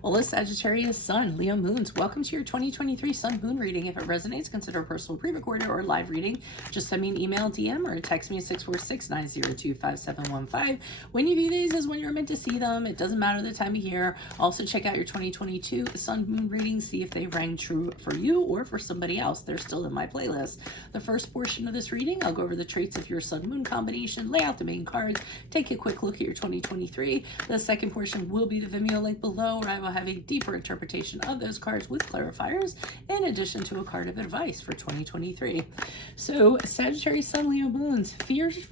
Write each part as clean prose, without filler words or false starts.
Hola Sagittarius Sun, Leo Moons. Welcome to your 2023 Sun Moon reading. If it resonates, consider a personal pre-recorded or live reading. Just send me an email, DM, or text me at 646-902-5715. When you view these is when you're meant to see them. It doesn't matter the time of year. Also check out your 2022 Sun Moon readings. See if they rang true for you or for somebody else. They're still in my playlist. The first portion of this reading, I'll go over the traits of your Sun Moon combination, lay out the main cards, take a quick look at your 2023. The second portion will be the Vimeo link below, where I will have a deeper interpretation of those cards with clarifiers, in addition to a card of advice for 2023. So Sagittarius Sun, Leo Moons, fiery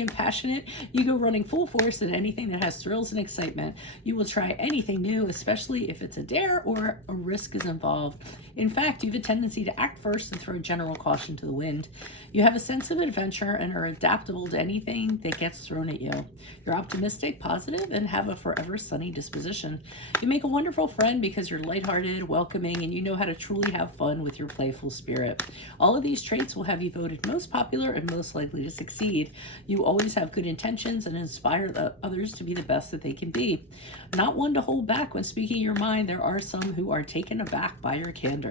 and passionate. You go running full force at anything that has thrills and excitement. You will try anything new, especially if it's a dare or a risk is involved. In fact, you have a tendency to act first and throw general caution to the wind. You have a sense of adventure and are adaptable to anything that gets thrown at you. You're optimistic, positive, and have a forever sunny disposition. You make a wonderful friend because you're lighthearted, welcoming, and you know how to truly have fun with your playful spirit. All of these traits will have you voted most popular and most likely to succeed. You always have good intentions and inspire others to be the best that they can be. Not one to hold back when speaking your mind, there are some who are taken aback by your candor.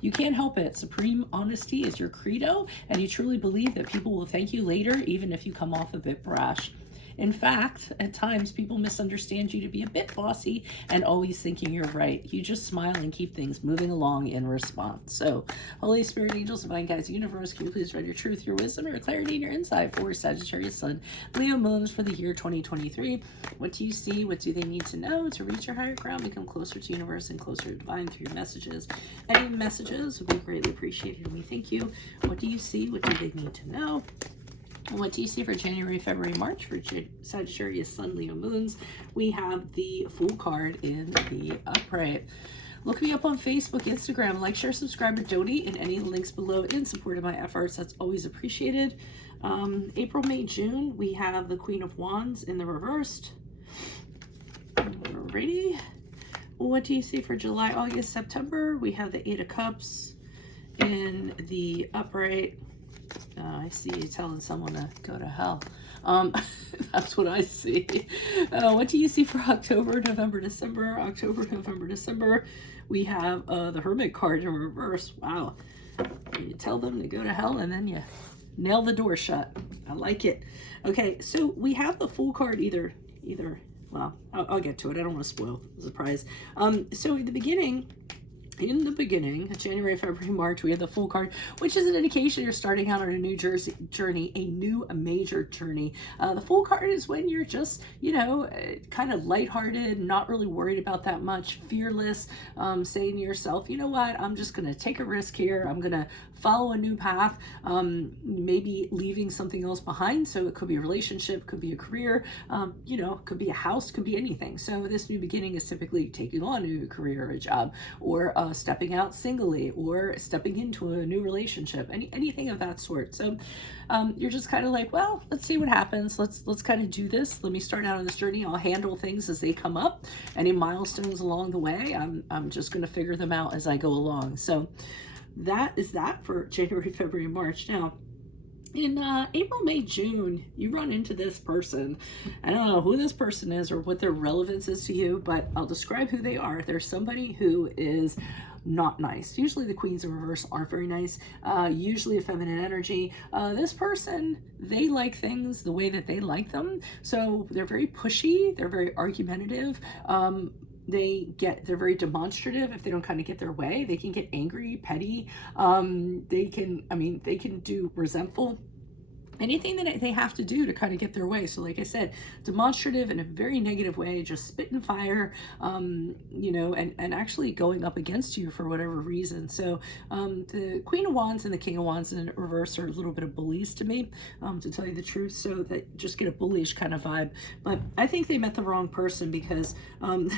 You can't help it. Supreme honesty is your credo, and you truly believe that people will thank you later, even if you come off a bit brash. In fact, at times people misunderstand you to be a bit bossy and always thinking you're right. You just smile and keep things moving along in response. So, Holy Spirit, angels, divine guides, universe, can you please write your truth, your wisdom, your clarity, and your insight for Sagittarius Sun, Leo Moons for the year 2023. What do you see? What do they need to know to reach your higher ground, become closer to universe and closer to divine through your messages? Any messages would be greatly appreciated, and we thank you. What do you see? What do they need to know? What do you see for January, February, March for Sagittarius Sun, Leo Moons? We have the Fool card in the upright. Look me up on Facebook, Instagram, like, share, subscribe, or donate in any links below in support of my efforts. That's always appreciated. April, May, June, we have the Queen of Wands in the reversed. Alrighty. What do you see for July, August, September? We have the Eight of Cups in the upright. I see you telling someone to go to hell. That's what I see. What do you see for October, November, December? October, November, December. We have the Hermit card in reverse. Wow. You tell them to go to hell and then you nail the door shut. I like it. Okay, so we have the Fool card either, well, I'll get to it. I don't want to spoil the surprise. So in the beginning, January, February, March, we have the Fool card, which is an indication you're starting out on a new journey, a new major journey. The Fool card is when you're just, kind of lighthearted, not really worried about that much, fearless, saying to yourself, you know what, I'm just going to take a risk here. I'm going to follow a new path, maybe leaving something else behind. So it could be a relationship, could be a career, could be a house, could be anything. So this new beginning is typically taking on a new career or a job, or stepping out singly, or stepping into a new relationship, anything of that sort. So you're just kind of like, well, let's see what happens. Let's kind of do this. Let me start out on this journey. I'll handle things as they come up. Any milestones along the way, I'm just going to figure them out as I go along. So that is that for January, February, March. Now, in April, May, June, you run into this person. I don't know who this person is or what their relevance is to you, but I'll describe who they are. There's somebody who is not nice. Usually the queens in reverse aren't very nice, usually a feminine energy. This person, they like things the way that they like them. So they're very pushy, they're very argumentative. They're very demonstrative. If they don't kind of get their way, they can get angry, petty. They can do resentful. Anything that they have to do to kind of get their way. So like I said, demonstrative in a very negative way, just spitting fire, and actually going up against you for whatever reason. So the Queen of Wands and the King of Wands in reverse are a little bit of bullies to me, to tell you the truth. So that just get a bullish kind of vibe. But I think they met the wrong person because, or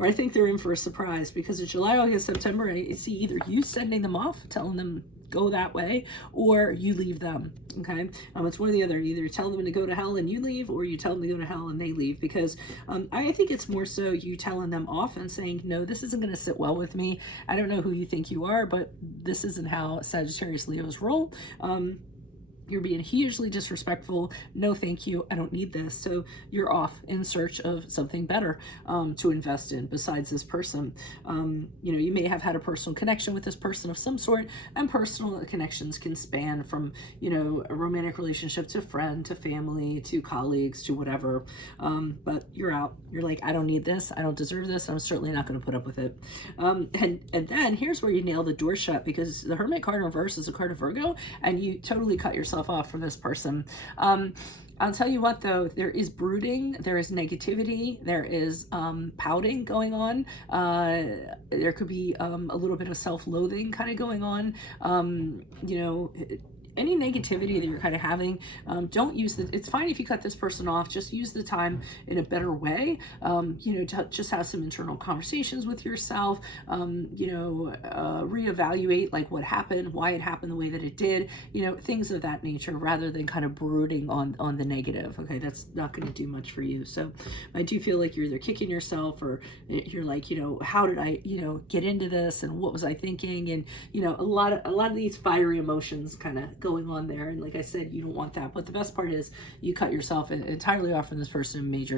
I think they're in for a surprise, because in July, August, September, I see either you sending them off, telling them go that way, or you leave them. Okay, it's one or the other. Either tell them to go to hell and you leave, or you tell them to go to hell and they leave. Because I think it's more so you telling them off and saying, no, this isn't going to sit well with me. I don't know who you think you are, but this isn't how Sagittarius Leos roll. You're being hugely disrespectful. No, thank you. I don't need this. So you're off in search of something better to invest in besides this person. You know, you may have had a personal connection with this person of some sort, and personal connections can span from, you know, a romantic relationship to friend, to family, to colleagues, to whatever. But you're out. You're like, I don't need this. I don't deserve this. I'm certainly not going to put up with it. And then here's where you nail the door shut, because the Hermit card in reverse is a card of Virgo, and you totally cut yourself off from this person. I'll tell you what, though, there is brooding, there is negativity, there is pouting going on. There could be a little bit of self-loathing kind of going on. You know, any negativity that you're kind of having, don't use it's fine if you cut this person off. Just use the time in a better way. You know, to just have some internal conversations with yourself. You know, reevaluate like what happened, why it happened the way that it did. You know, things of that nature, rather than kind of brooding on the negative. Okay, that's not going to do much for you. So I do feel like you're either kicking yourself, or you're like, you know, how did I, you know, get into this, and what was I thinking, and you know, a lot of these fiery emotions kind of going on there. And like I said, you don't want that. But the best part is you cut yourself entirely off from this person and made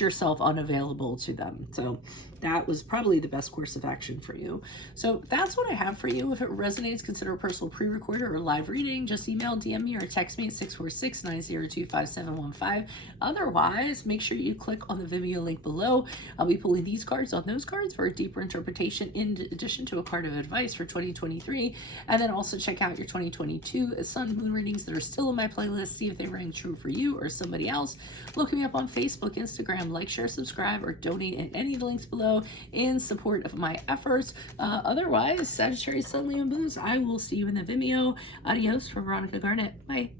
yourself unavailable to them. So that was probably the best course of action for you. So that's what I have for you. If it resonates, consider a personal pre-record or live reading. Just email, DM me, or text me at 646-902-5715. Otherwise, make sure you click on the Vimeo link below. I'll be pulling these cards on those cards for a deeper interpretation, in addition to a card of advice for 2023. And then also check out your 2022 Sun Moon readings that are still in my playlist. See if they rang true for you or somebody else. Look me up on Facebook, Instagram, like, share, subscribe, or donate in any of the links below in support of my efforts. Otherwise, Sagittarius Sun, Leo, and Booze, I will see you in the Vimeo. Adios from Veronica Garnet. Bye.